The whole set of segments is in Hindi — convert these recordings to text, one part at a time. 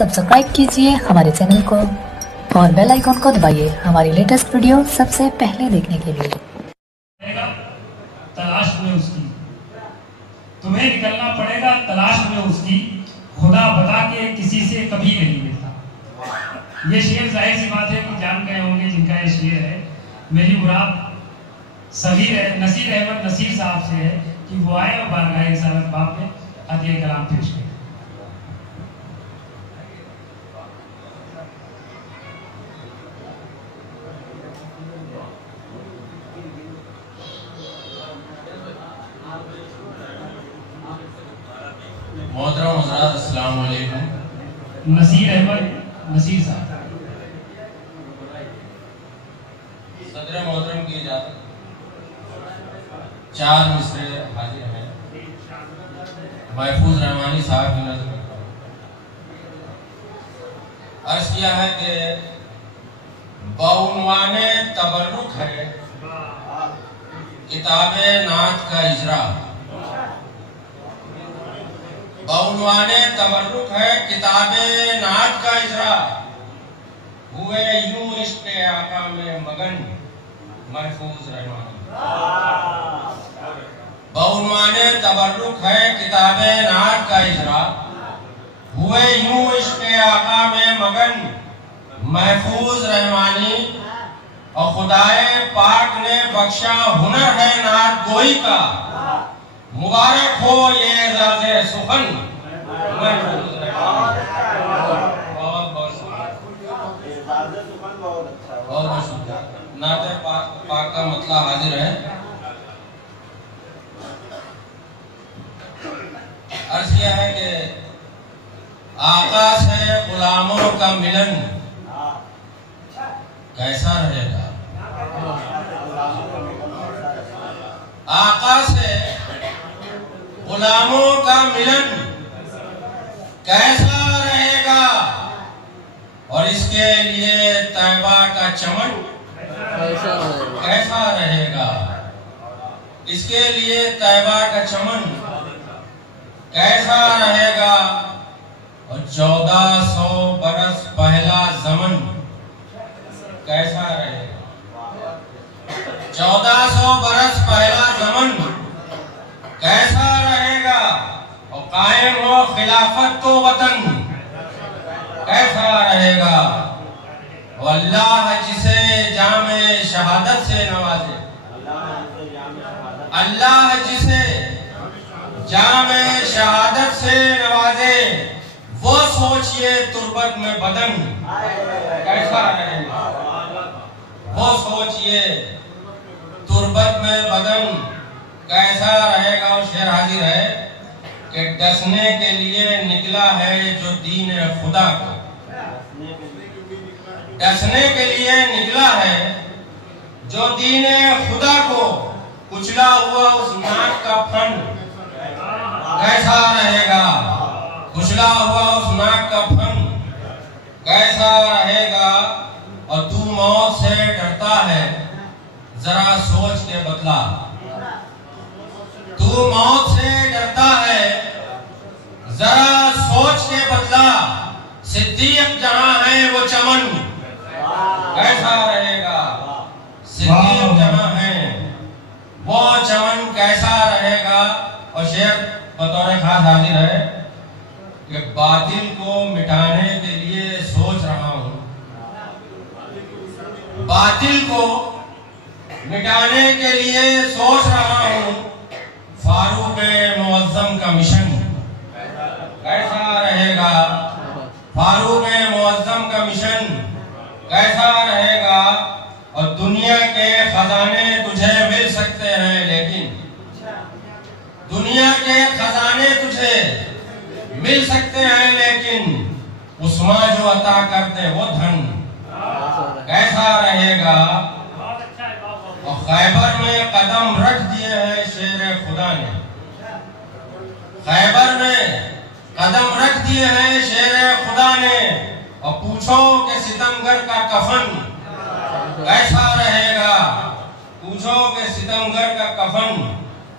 सब्सक्राइब कीजिए हमारे चैनल को और बेल आइकॉन को दबाइए हमारी लेटेस्ट वीडियो सबसे पहले देखने के लिए। तलाश में उसकी, तुम्हें निकलना पड़ेगा तलाश में उसकी, खुदा बता के किसी से कभी नहीं मिलता। ये शेर जाहिर सी बात है कि जान गए होंगे जिनका ये शेर है। मेरी मुराद नसीर अहमद नसीर साहब से है कि वो आए और बारगाह रिसालत बाप में हदिया कलाम पेश करें। मोहतरम हज़रात, अस्सलाम वालेकुम। नसीर अहमद नसीर साहब। सदर मोहतरम की इजाज़त, चार मिसरे हाजिर हैं। महफूज रहमानी साहब की नज़र में अर्ज किया है कि बाउनवाने तबर्रुक है किताबे नात का इजरा। बाउनवाने तबर्रुक है किताबे नात का इजरा, हुए यूं इश्क़े आका में मगन महफूज रहमानी। बाउनवाने तबर्रुक है किताबे नात का इजरा, हुए यूं इश्क़े आका में मगन महफूज रहमानी। और खुदाए पाक ने बख्शा हुनर है नात गोई का, मुबारक हो ये एजाज़े सुखन महफूज रहमानी। बहुत बहुत शुक्रिया। नाते पाक का मतलब हाजिर है। अर्ज किया है कि आका से गुलामों का मिलन कैसा रहेगा। आका से गुलामों का मिलन कैसा रहेगा, और इसके लिए तैबा का चमन कैसा रहेगा। इसके लिए तैबा का चमन कैसा रहेगा, और 1400 बरस पहला ज़मन कैसा रहेगा। 1400 बरस पहला ज़मन कैसा रहेगा, और कायम हो खिलाफत तो वतन कैसा रहेगा। और अल्लाह जिसे जामे शहादत से नवाजे, अल्लाह जिसे जामे शहादत से नवाजे, वो सोचिए तुर्बत में बदन कैसा रहेगा। वो सोचिए तुर्बत में बदन कैसा रहेगा। और शेर हाजिर है कि डसने के लिए निकला है जो दीन खुदा को, डसने के लिए निकला है जो दीन खुदा को, कुचला हुआ उस नाक का फन कैसा रहेगा। कुचला हुआ उस नाक का फन कैसा रहेगा। और तू मौत से डरता है जरा सोच के बदला, तू मौत से डरता है जरा सोच के बदला। सिद्दीक जहां है वो चमन कैसा रहेगा। सिद्दीक जहां है वो चमन कैसा रहेगा। और शेर बतौर खास हाजिर है कि बातिल को मिटाने के लिए सोच रहा हूं, बातिल को मिटाने के लिए सोच रहा हूं। फारूक मुअज़्ज़म का मिशन कैसा रहेगा। फारूक मुअज़्ज़म का मिशन कैसा रहेगा। और दुनिया के खजाने तुझे मिल सकते हैं, लेकिन दुनिया के खजाने तुझे मिल सकते हैं, लेकिन उस्मान जो अता करते वो धन कैसा रहेगा। और खैबर में कदम रख दिए हैं शेर खुदा ने, खैबर में कदम रख दिए हैं शेर खुदा ने। और पूछो कि सितमगर का कफन कैसा रहेगा। पूछो कि सितमगर का कफन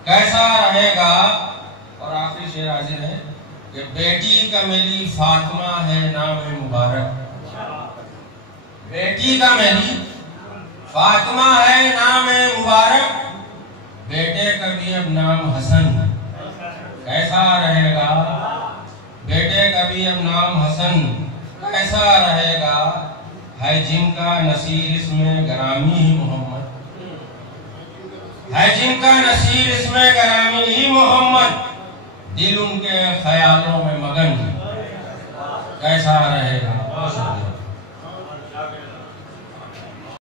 कैसा रहेगा। और आखिरी शेर हाजिर है कि बेटी का मेरी फातिमा है नाम मुबारक, बेटी का मेरी फातिमा है नाम मुबारक, बेटे का भी अब नाम हसन कैसा रहेगा, बेटे का भी अब नाम हसन कैसा रहेगा, है जिनका नसीर इसमें गरामी ही मोहम्मद, है जिनका नसीर इसमें गरामी ही मोहम्मद, दिल उनके ख्यालों में मगन कैसा रहेगा।